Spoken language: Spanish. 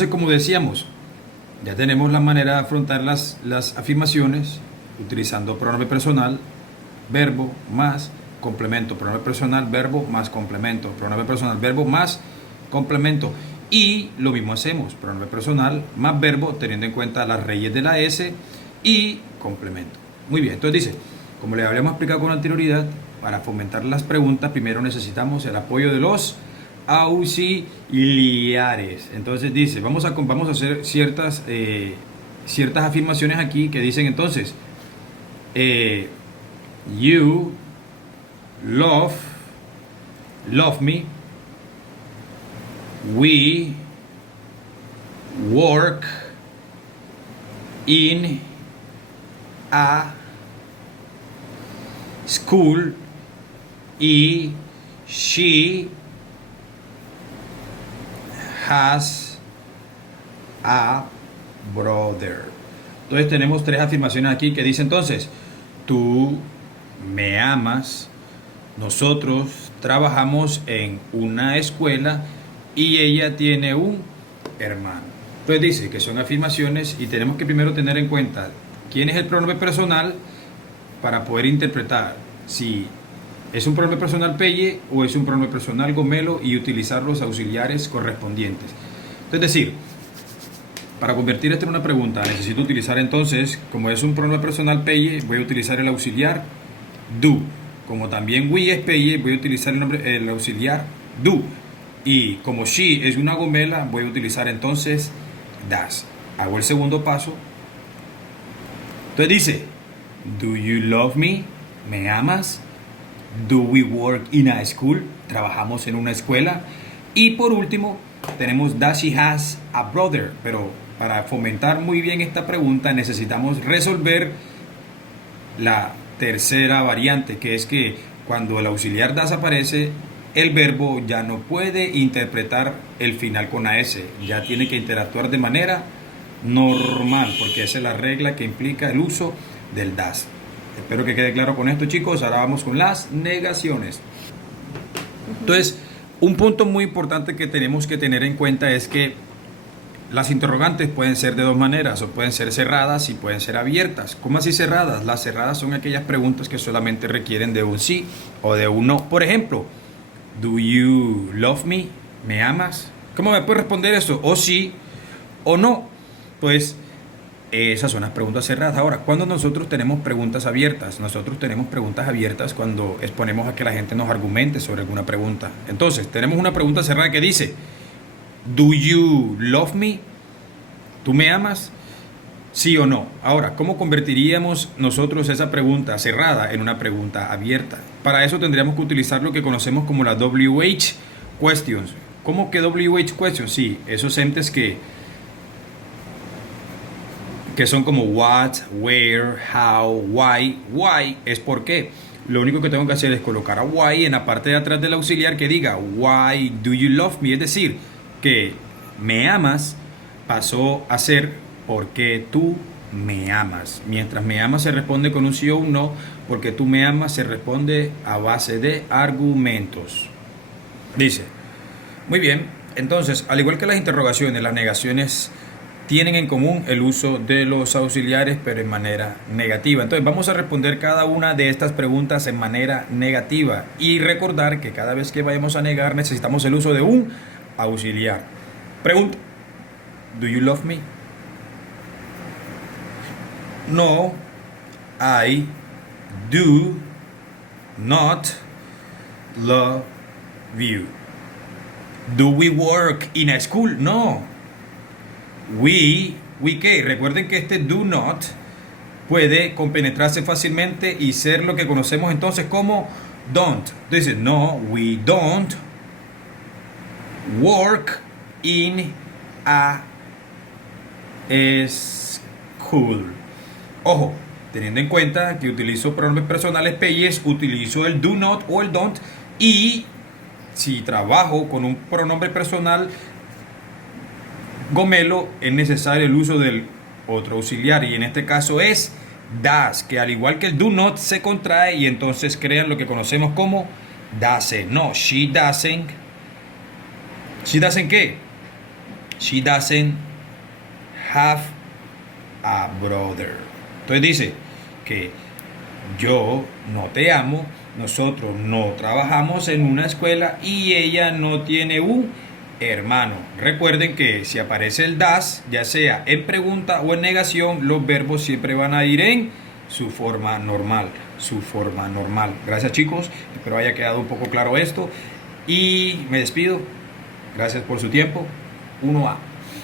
Entonces, como decíamos, ya tenemos la manera de afrontar las afirmaciones utilizando pronombre personal, verbo más complemento, pronombre personal, verbo más complemento, pronombre personal, verbo más complemento. Y lo mismo hacemos, pronombre personal más verbo, teniendo en cuenta las reyes de la S y complemento. Muy bien, entonces dice, como le habíamos explicado con anterioridad, para fomentar las preguntas, primero necesitamos el apoyo de los auxiliares. Entonces dice, vamos a hacer ciertas afirmaciones aquí que dicen entonces, you love me, we work in a school y she has a brother. Entonces tenemos tres afirmaciones aquí que dice entonces, tú me amas, nosotros trabajamos en una escuela y ella tiene un hermano. Entonces dice que son afirmaciones y tenemos que primero tener en cuenta quién es el pronombre personal para poder interpretar si es un pronombre personal pelle o es un pronombre personal gomelo y utilizar los auxiliares correspondientes. Es decir, para convertir esto en una pregunta necesito utilizar entonces, como es un pronombre personal pelle, voy a utilizar el auxiliar do. Como también we es pelle, voy a utilizar el auxiliar do. Y como she es una gomela, voy a utilizar entonces das. Hago el segundo paso. Entonces dice, do you love me? ¿Me amas? Do we work in a school? ¿Trabajamos en una escuela? Y por último, tenemos does she has a brother? Pero para fomentar muy bien esta pregunta necesitamos resolver la tercera variante, que es que cuando el auxiliar das aparece, el verbo ya no puede interpretar el final con AS, ya tiene que interactuar de manera normal, porque esa es la regla que implica el uso del das. Espero que quede claro con esto, chicos. Ahora vamos con las negaciones. Entonces, un punto muy importante que tenemos que tener en cuenta es que las interrogantes pueden ser de dos maneras, o pueden ser cerradas y pueden ser abiertas. ¿Cómo así cerradas? Las cerradas son aquellas preguntas que solamente requieren de un sí o de un no. Por ejemplo, do you love me? ¿Me amas? ¿Cómo me puedes responder eso? O sí o no. Pues esas son las preguntas cerradas. Ahora, cuando nosotros tenemos preguntas abiertas, nosotros tenemos preguntas abiertas cuando exponemos a que la gente nos argumente sobre alguna pregunta. Entonces, tenemos una pregunta cerrada que dice, do you love me? ¿Tú me amas? ¿Sí o no? Ahora, ¿cómo convertiríamos nosotros esa pregunta cerrada en una pregunta abierta? Para eso tendríamos que utilizar lo que conocemos como las WH questions. ¿Cómo que WH questions? Sí, esos entes que son como what, where, how, why. Why es por qué. Lo único que tengo que hacer es colocar a why en la parte de atrás del auxiliar que diga why do you love me, es decir, que me amas pasó a ser porque tú me amas. Mientras me amas se responde con un sí o un no, porque tú me amas se responde a base de argumentos. Dice, muy bien, entonces, al igual que las interrogaciones, las negaciones tienen en común el uso de los auxiliares, pero en manera negativa. Entonces vamos a responder cada una de estas preguntas en manera negativa y recordar que cada vez que vayamos a negar necesitamos el uso de un auxiliar. Pregunta, do you love me? No, I do not love you. Do we work in a school? No. We ¿qué? Recuerden que este do not puede compenetrarse fácilmente y ser lo que conocemos entonces como don't. Entonces, no, we don't work in a school. Ojo, teniendo en cuenta que utilizo pronombres personales peyes, utilizo el do not o el don't, y si trabajo con un pronombre personal gomelo es necesario el uso del otro auxiliar, y en este caso es does, que al igual que el do not se contrae y entonces crean lo que conocemos como doesn't. No, she doesn't. ¿She doesn't qué? She doesn't have a brother. Entonces dice que yo no te amo, nosotros no trabajamos en una escuela y ella no tiene un hermano. Recuerden que si aparece el das, ya sea en pregunta o en negación, los verbos siempre van a ir en su forma normal. Su forma normal. Gracias, chicos, espero haya quedado un poco claro esto y me despido. Gracias por su tiempo. 1A.